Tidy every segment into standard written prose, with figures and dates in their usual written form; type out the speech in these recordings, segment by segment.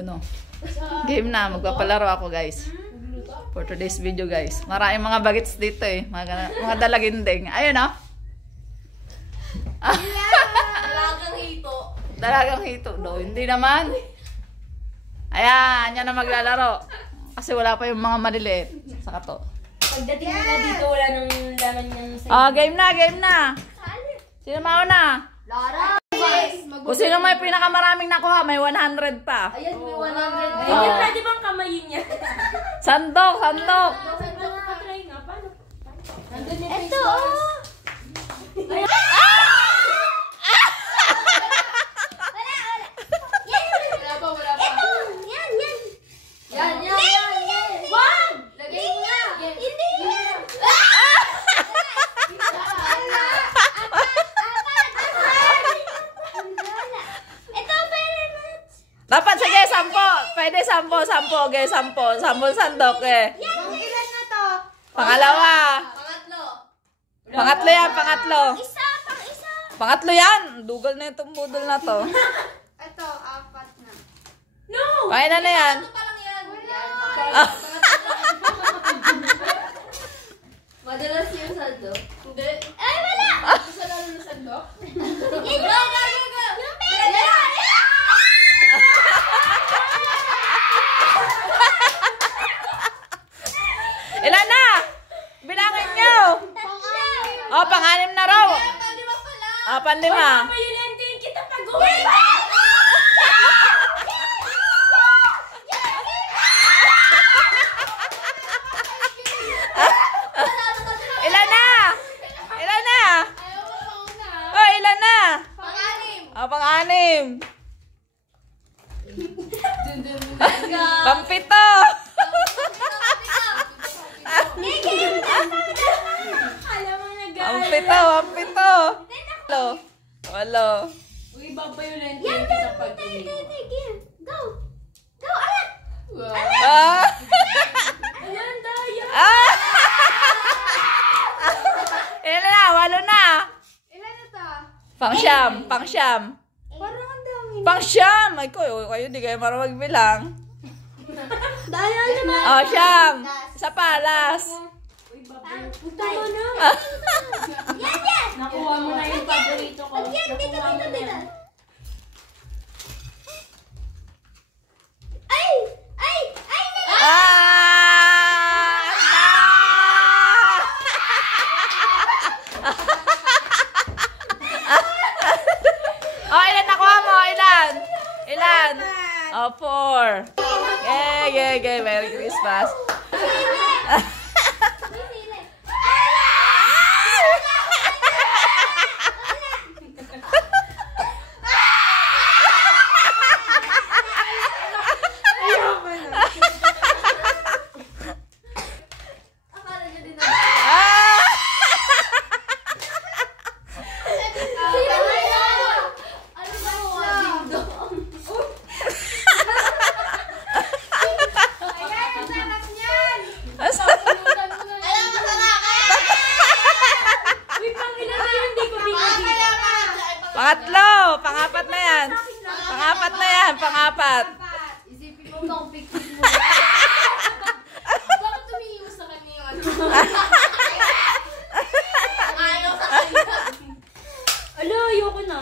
No. Game na, magpapalaro ako guys. For today's video guys. Maraming mga bagets dito eh. Mga dalaginding. Ayun o. Dalagang hito. Dalagang hito. No, hindi naman. Ayan, yan na maglalaro. Kasi wala pa yung mga maliliit. Saka to. Pagdating nila dito, wala nang laman niyang sa'yo. Oh, game na, game na. Sino mauna? Lara! Kung sino may pinakamaraming nakuha, may 100 pa. Ayan, may 100. Ayun, pwede bang kamayin niya? Sandok, sandok. Patry nga, paano? Nandun yung face Ito, oh! Ayan! Wala pa. Ito! Yan! Yan! Wag! Lagay mo na! Hindi yan! Ito, very much! Dapat, sige, 10. Pwede 10. Okay, 10. 10 sandok eh. Ilan na to? Pangalawa. Pangatlo! Pangatlo yan, pangatlo. Isa, pang isa! Pangatlo yan. Dugal na itong budol na to. Ito, 4 na. No! Kaya na yan. Ito pa lang yan. Ah. Madalas yung saldo. Hindi. Ay, wala! Gusto lalo ng saldo? Ito! Yung pera! Ilan na? Bilangin nyo. Oh, pang-anim na raw. Panlima pala! Oh, panlima. Mayulantin kita pag-uwi! Ilan na? Ilan na? Oh, ilan na? Panganim! Oh, pang-anim. Pampito. Alam mo na Pampito. Walo. Walo. Uy, babayulantin kita pag-uwi. Go! Go, alat! Ah. Ayan, daya! Ah. Ilan na? Walo na. Ilan na to? Pang-siyam. Pang-siyam. Parang ang dami. Pang-siyam. Ay, kayo di kayo marunong magbilang. Daya naman. Oh, siyam. Sa palas. Uy, babayulantin. Ito na. Yan! Nakuha mo na yung paborito ko. Yan, dito. Ay! Ah! Oh, ilan nakuha mo? Ilan? Oh, 4. Yay. Merry Christmas. Akala niya din Ah! Ano ba mo? Dingdong. Ayan, ang sarap niyan! Pulutan mo na. Alam mo sa akin! Uy, pang ilan na yun? Hindi ko binigyan. Pangatlo. Pangapat na yan. Pangapat. Isipin mo bang picture mo. Bakit tumingin mo sa kanya yung ano? Ayaw sa kanya. Ala, ayoko na.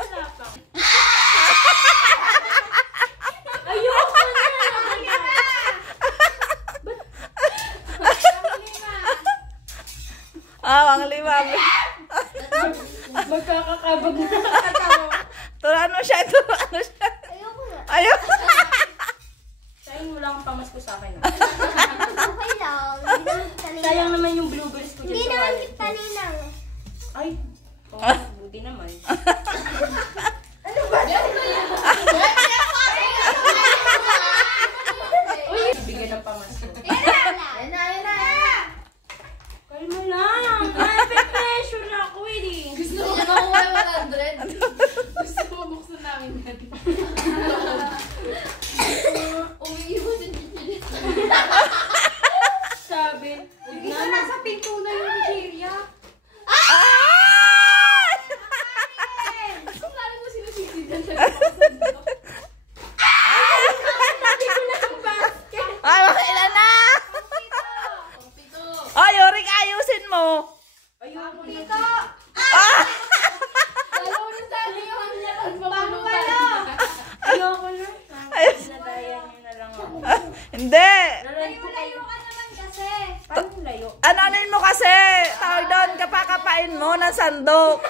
Wala pa. Ayoko na. Ah, ang lima. Magkakakabag na. Ano siya? Ayoko na. Ayaw. Sayin mo lang pamasko sa akin. Hindi. Layo ka naman kasi. Paano layo? Ano mo kasi? Tawag doon, kapakapain mo ng sandok.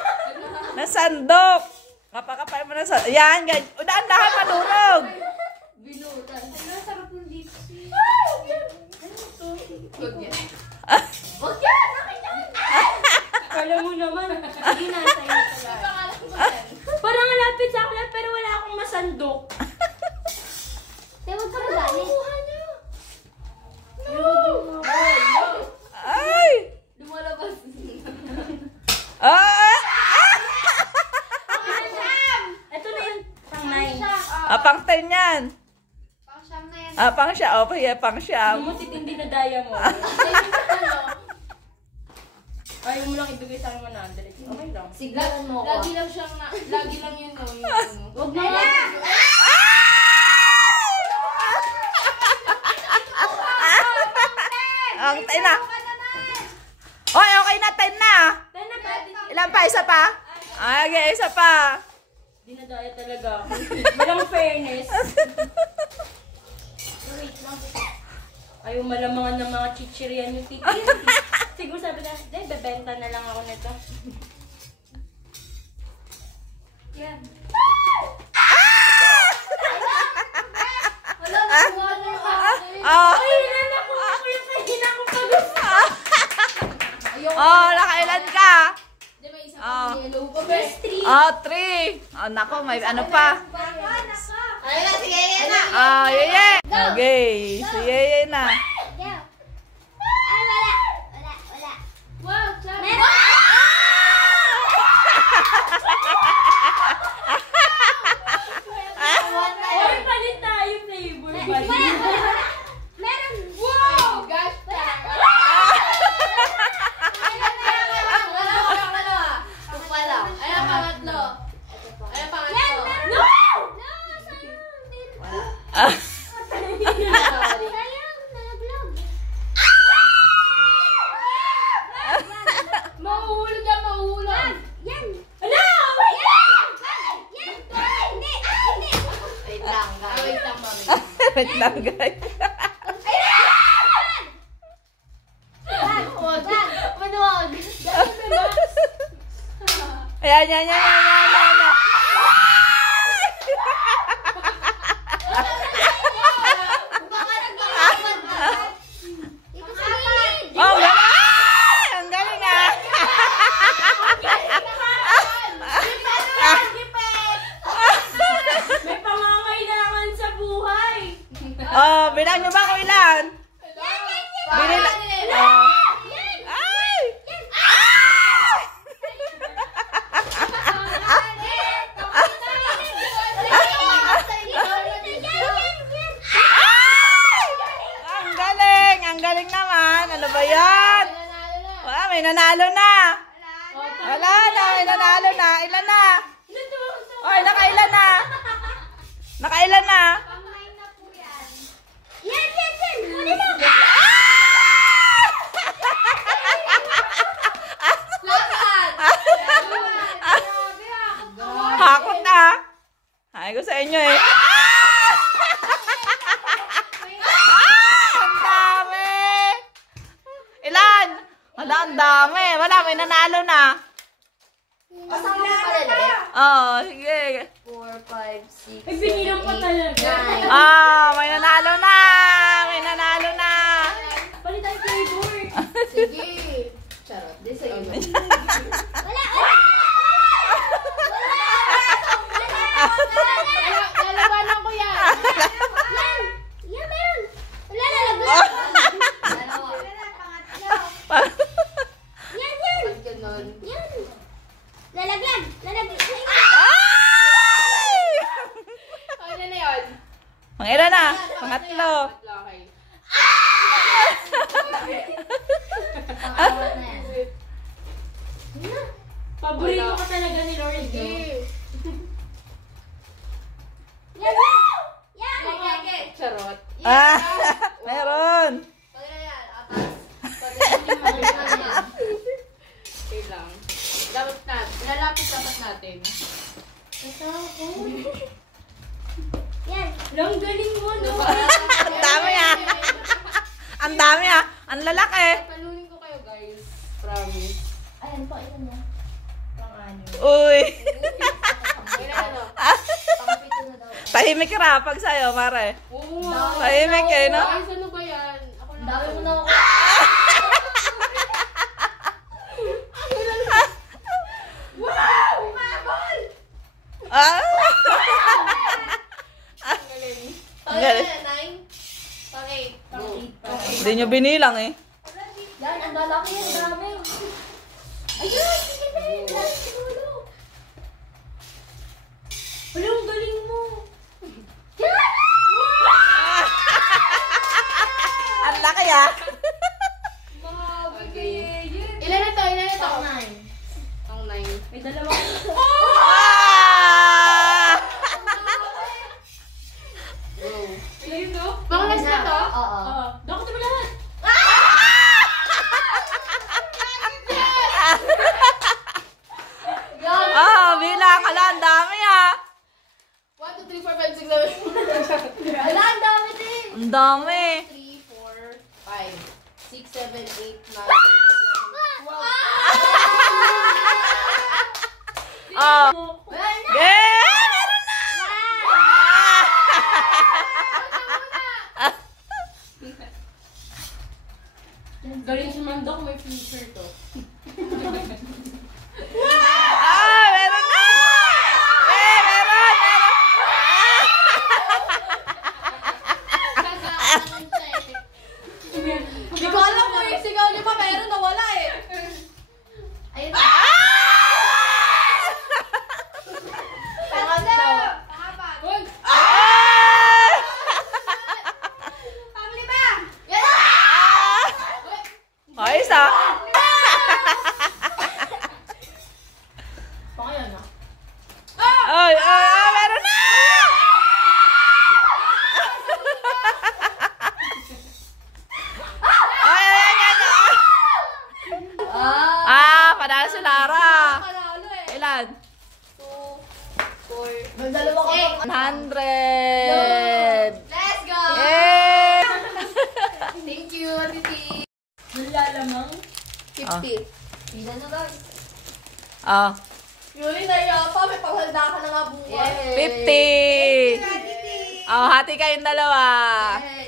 Ng sandok. Kapakapain mo ng sandok. Yan, ganyan. Daan-dahan madurog. Binutan. Ang sarap ng lipstick. Huwag yan. Huwag yan! Nakita mo! Kala mo naman. Sige na, sa'yo talaga. Parang malapit sa akin pero wala akong masandok. Kaya huwag ka magalit. Ay! Lumalabas. Ah! Ito na yung pang-9. Pang 10 yan. Pang siyam na yan. Pang siya. O, pang siyam. Ano mo titindi na daya mo? Ayaw mo lang ibigay sa akin 100. Okay lang. Sigaran mo ko. Lagi lang siyang lagi lang yun no, yung ano. Huwag mo lang. Ang 10 na. Oy, okay na, 10 na. Ilan pa? Isa pa? Ay, okay, isa pa. Dinadaya talaga. Walang fairness. Wait lang. Ayaw malamangan ng mga chichirian yung titin. Siguro sabi na, bebenta na lang ako nito. Yan. Wala na wala yung akin. Oh, Ay, nanak ko ako yung kahina ko pagod. oh, nakailan ka? Di ba isa Oh. pang yellow pa ba? Oh, 3. Oh, nako, may ano pa. Ayun na, sige, yan na. Ah, yeye. Okay, si yeye na. Go. Ay, wala. Wala. Wow, tsaka. Meron. Oy, palit tayo flavor. Meron. Wow! Gosh, Ito pa lang. Ay, ang pangatlo. Ay, ang pangatlo. Yan, meron. No! Ah, Sayang, nalaglag. Mahuhulog yan, mahuhulog. Yan. Ala! Wait! Yan. Hindi. Hindi. Wait lang, guys. Wait lang, mami. wait lang, guys. Huwag. Manuwag. Ayan, yan, yan, yan, yan, yan, yan. Baka nagkakaroon ka. Ito sa gilid. Oh, galing! Ang galing ah! May pangangailangan sa buhay. Oh, bilang nyo ba kung ilan? Binila. Oh. Ay! Ang galing! Ang galing naman! Ano ba yan? Wala, may nanalo na! Wala na, may nanalo na. Ilan na? Oy, nakailan na? Nakailan na? Kunin mo. Hakot na. Ay ko sa inyo eh. Ang dami! Ilan? Wala, ang dami. Wala, may nanalo na. Kasama mo pala ulit. Oh, sige. 4, 5, 6, Ay, binilang pa talaga. Ah, may nanalo na. May nanalo na. Palit tayo flavor. Sige. Charot. Di sa iyo. Wala. Lalabanan ko yan. Yan, meron. Wala, lalaglag. Dalawa. Yan. Pag ganun. Yan. Lalaglag. Ay! Ano na yun? Pangilan na. Pangatlo. Okay. Apat na yan. Paborito ko talaga ni Lord. No? Yan. Yan. Charot. Ah, meron. Pag na yan, atas. Pag na okay lang. Dapat lalapit dapat natin. Yan. Ang galing mo, no? Ang dami ah. Ang dami ah. Ang lalaki. Talunin ko kayo, guys. Promise. Ayan po, ito na. Uy. Kailan ano? Pang-pito na daw. Tahimik ka pag sa'yo, pare. Oo. Tahimik eh, no? Guys, ano ba yan? Ako Ang na. dami mo na ako. Ah! Ang galing. Ang galing. Pang-8. Hindi nyo binilang eh. Yan, ang lalaki yan, dami. Ayun, sige na yun. Lalo siguro. Wala, ang galing mo. Yan! Ang laki ah. Ilan na to? Ilan na to? Pang-9. Pang-9. May dalawang... Ah! Ayun no? Pang-last na to? Oo. Oo. Bakit mo lahat? Ah, bilang. Ala, ang dami ah. 1, 2, 3, 4, 5, 6, 7. Wala, ang dami din. Ang dami. 3, 4, 5, 6, 7, 8, 9, 10, 11, 12. Oh. Wala na. Yeah! Meron na! Galing si Mandok, may future to. Ah, meron na! Eh, meron! Meron! Hindi ko alam kung yung sigaw niyo pa meron na wala eh. Ayun. Pangatlo. Pangapat. Uy! Ah! Panglima! Yan! Ah! Ayos ah. Baka yan, Ay, meron na! Ay, ay, ay, ay. Ah, panalo si Lara. Panalo eh. Ilan? 2, 4, Magdalawa ka pa. 100. Let's go! Eh! Thank you, Titi. Nalalamang. 50. Hindi na guys. Ah, Yuri, naiya pa. May panghalda ka na nga bukas. 50. Titi. Oh, hati kayong dalawa.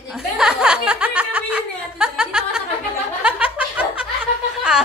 Pero picture kami yun eh. Dito ka sa kabila. Ah.